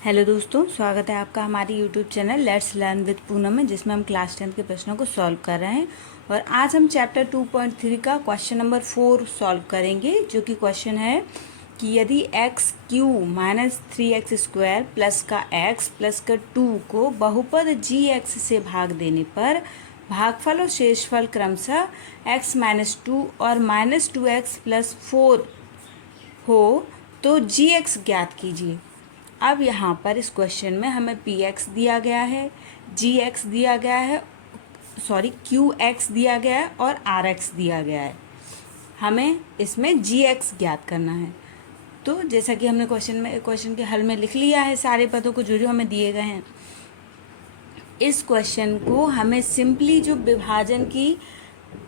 Hello दोस्तों, स्वागत है आपका हमारी YouTube channel let's learn with Poonam में, जिसमें हम क्लास 10 के प्रश्नों को सॉल्व कर रहे हैं। और आज हम चैप्टर 2.3 का क्वेश्चन नंबर 4 सॉल्व करेंगे, जो कि क्वेश्चन है कि यदि x Q minus 3x² plus का एक्स प्लस का 2 को बहुपद जी एक्स से भाग देने पर भागफल और शेषफल क्रमशः x-2 और -2x प्लस 4 हो तो जी एक्स ज्ञात कीजिए। अब यहाँ पर इस क्वेश्चन में हमें पी एक्स दिया गया है, जी एक्स दिया गया है, क्यू एक्स दिया गया है और आर एक्स दिया गया है। हमें इसमें जी एक्स ज्ञात करना है। तो जैसा कि हमने क्वेश्चन के हल में लिख लिया है, सारे पदों को जो हमें दिए गए हैं। इस क्वेश्चन को हमें सिंपली जो विभाजन की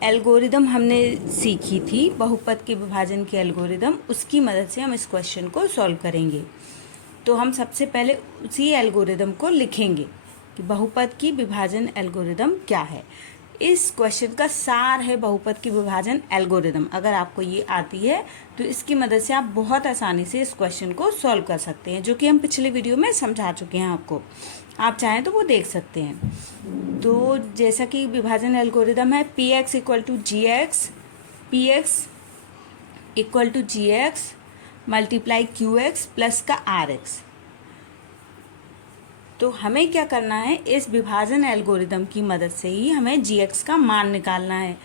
एल्गोरिदम हमने सीखी थी, बहुपद के विभाजन की एल्गोरिदम, उसकी मदद से हम इस क्वेश्चन को सॉल्व करेंगे। तो हम सबसे पहले उसी एल्गोरिदम को लिखेंगे कि बहुपद की विभाजन एल्गोरिदम क्या है। इस क्वेश्चन का सार है बहुपद की विभाजन एल्गोरिदम। अगर आपको ये आती है तो इसकी मदद से आप बहुत आसानी से इस क्वेश्चन को सॉल्व कर सकते हैं, जो कि हम पिछले वीडियो में समझा चुके हैं आपको। आप चाहें तो वो देख सकते हैं। तो जैसा कि विभाजन एल्गोरिदम है, P X equal to G X, P X equal to G X multiply Q X plus का आर एक्स। तो हमें क्या करना है, इस विभाजन एल्गोरिदम की मदद से ही हमें जी एक्स का मान निकालना है।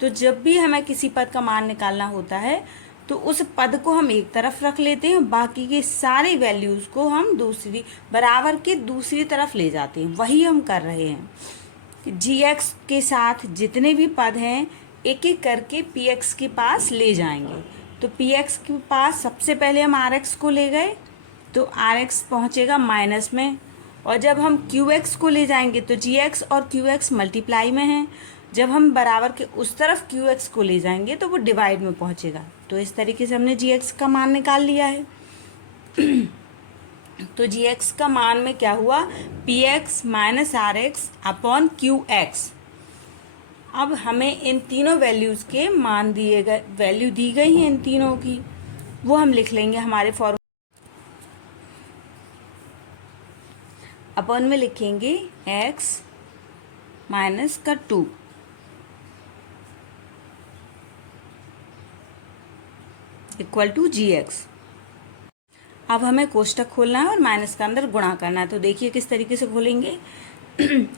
तो जब भी हमें किसी पद का मान निकालना होता है तो उस पद को हम एक तरफ रख लेते हैं, बाकी के सारे वैल्यूज़ को हम बराबर के दूसरी तरफ ले जाते हैं। वही हम कर रहे हैं। जी एक्स के साथ जितने भी पद हैं एक एक करके पी एक्स के पास ले जाएंगे। तो पी एक्स के पास सबसे पहले हम आर एक्स को ले गए, तो आर एक्स पहुँचेगा माइनस में। और जब हम क्यू एक्स को ले जाएंगे तो जी एक्स और क्यू एक्स मल्टीप्लाई में हैं। जब हम बराबर के उस तरफ क्यू एक्स को ले जाएंगे तो वो डिवाइड में पहुँचेगा। तो इस तरीके से हमने जी एक्स का मान निकाल लिया है। तो जी एक्स का मान में क्या हुआ, P X minus R X upon Q X. अब हमें इन तीनों वैल्यूज़ के मान दिए गए, वैल्यू दी गई हैं इन तीनों की, वो हम लिख लेंगे हमारे फॉर्मूले। अपन में लिखेंगे x माइनस का 2 इक्वल टू जी एक्स। अब हमें कोष्टक खोलना है और माइनस का अंदर गुणा करना है। तो देखिए किस तरीके से खोलेंगे।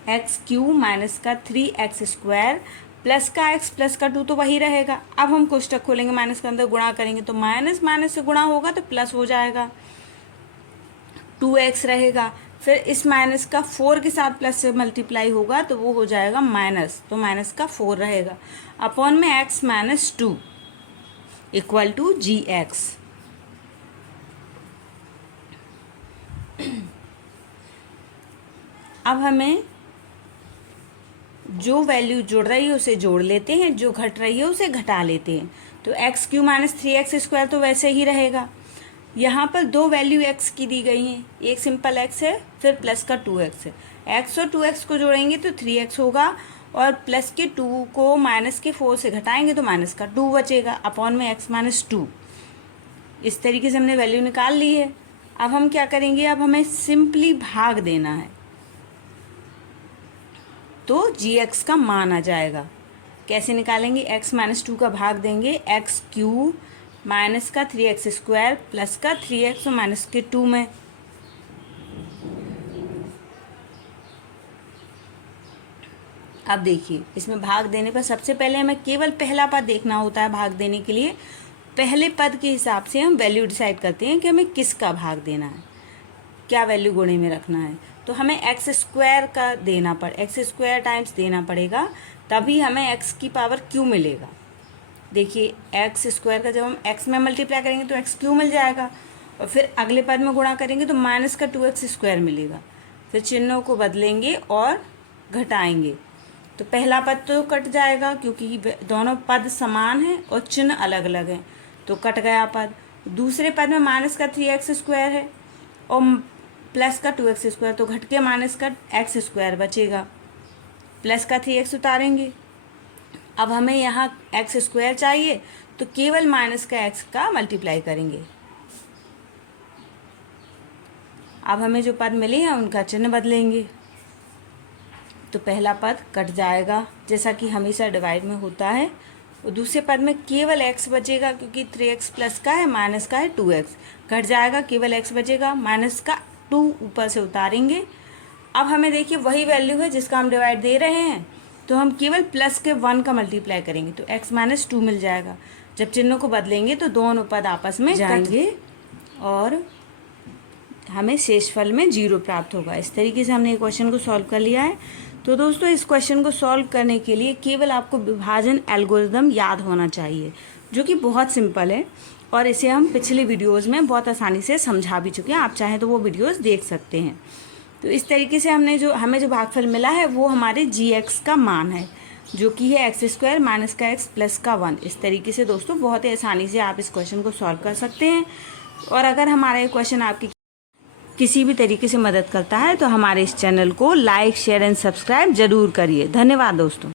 एक्स क्यू माइनस का 3x² प्लस का x प्लस का 2 तो वही रहेगा। अब हम कोष्टक खोलेंगे, माइनस का अंदर गुणा करेंगे तो माइनस माइनस से गुणा होगा तो प्लस हो जाएगा, 2x रहेगा। फिर इस माइनस का 4 के साथ प्लस से मल्टीप्लाई होगा तो वो हो जाएगा माइनस, तो माइनस का 4 रहेगा अपॉन में x minus 2 equal to G X. अब हमें जो वैल्यू जुड़ रही है उसे जोड़ लेते हैं, जो घट रही है उसे घटा लेते हैं। तो एक्स क्यू माइनस 3x² तो वैसे ही रहेगा। यहाँ पर दो वैल्यू x की दी गई हैं, एक सिंपल x है, फिर प्लस का 2x है। x और 2x को जोड़ेंगे तो 3x होगा, और प्लस के 2 को माइनस के 4 से घटाएंगे तो माइनस का 2 बचेगा अपॉन में x माइनस 2। इस तरीके से हमने वैल्यू निकाल ली है। अब हम क्या करेंगे, अब हमें सिंपली भाग देना है तो जी एक्स का मान आ जाएगा। कैसे निकालेंगे, x माइनस 2 का भाग देंगे एक्स क्यू माइनस का 3x² प्लस का 3x और माइनस के 2 में। अब देखिए इसमें भाग देने पर सबसे पहले हमें केवल पहला पद देखना होता है। भाग देने के लिए पहले पद के हिसाब से हम वैल्यू डिसाइड करते हैं कि हमें किसका भाग देना है, क्या वैल्यू गुणे में रखना है। तो हमें x² का देना x² टाइम्स देना पड़ेगा, तभी हमें x की पावर q मिलेगा। देखिए x² का जब हम x में मल्टीप्लाई करेंगे तो x³ मिल जाएगा, और फिर अगले पद में गुणा करेंगे तो माइनस का 2x² मिलेगा। फिर चिन्हों को बदलेंगे और घटाएंगे तो पहला पद तो कट जाएगा क्योंकि दोनों पद समान हैं और चिन्ह अलग अलग हैं, तो कट गया पद। दूसरे पद में माइनस का 3x² है और प्लस का 2x², तो घट के माइनस का x² बचेगा। प्लस का 3x उतारेंगे। अब हमें यहाँ x² चाहिए तो केवल माइनस का x का मल्टीप्लाई करेंगे। अब हमें जो पद मिले हैं उनका चिन्ह बदलेंगे। तो पहला पद कट जाएगा जैसा कि हमेशा डिवाइड में होता है, और दूसरे पद में केवल x बचेगा क्योंकि 3x प्लस का है, माइनस का है 2x। कट जाएगा, केवल x बचेगा, माइनस का 2 ऊपर से उतारेंगे। अब हमें देखिए वही वैल्यू है जिसका हम डिवाइड दे रहे हैं, तो हम केवल प्लस के 1 का मल्टीप्लाई करेंगे तो x माइनस 2 मिल जाएगा। जब चिन्हों को बदलेंगे तो दोनों पद आपस में जाएंगे और हमें शेषफल में 0 प्राप्त होगा। इस तरीके से हमने क्वेश्चन को सॉल्व कर लिया है। तो दोस्तों इस क्वेश्चन को सॉल्व करने के लिए केवल आपको विभाजन एल्गोरिदम याद होना चाहिए, जो कि बहुत सिंपल है और इसे हम पिछले वीडियोस में बहुत आसानी से समझा भी चुके हैं। आप चाहें तो वो वीडियोस देख सकते हैं। तो इस तरीके से हमें जो भागफल मिला है वो हमारे gx का मान है, जो कि है x² माइनस का x प्लस का 1। इस तरीके से दोस्तों बहुत ही आसानी से आप इस क्वेश्चन को सॉल्व कर सकते हैं। और अगर हमारा ये क्वेश्चन आपकी किसी भी तरीके से मदद करता है तो हमारे इस चैनल को लाइक, शेयर एंड सब्सक्राइब जरूर करिए। धन्यवाद दोस्तों।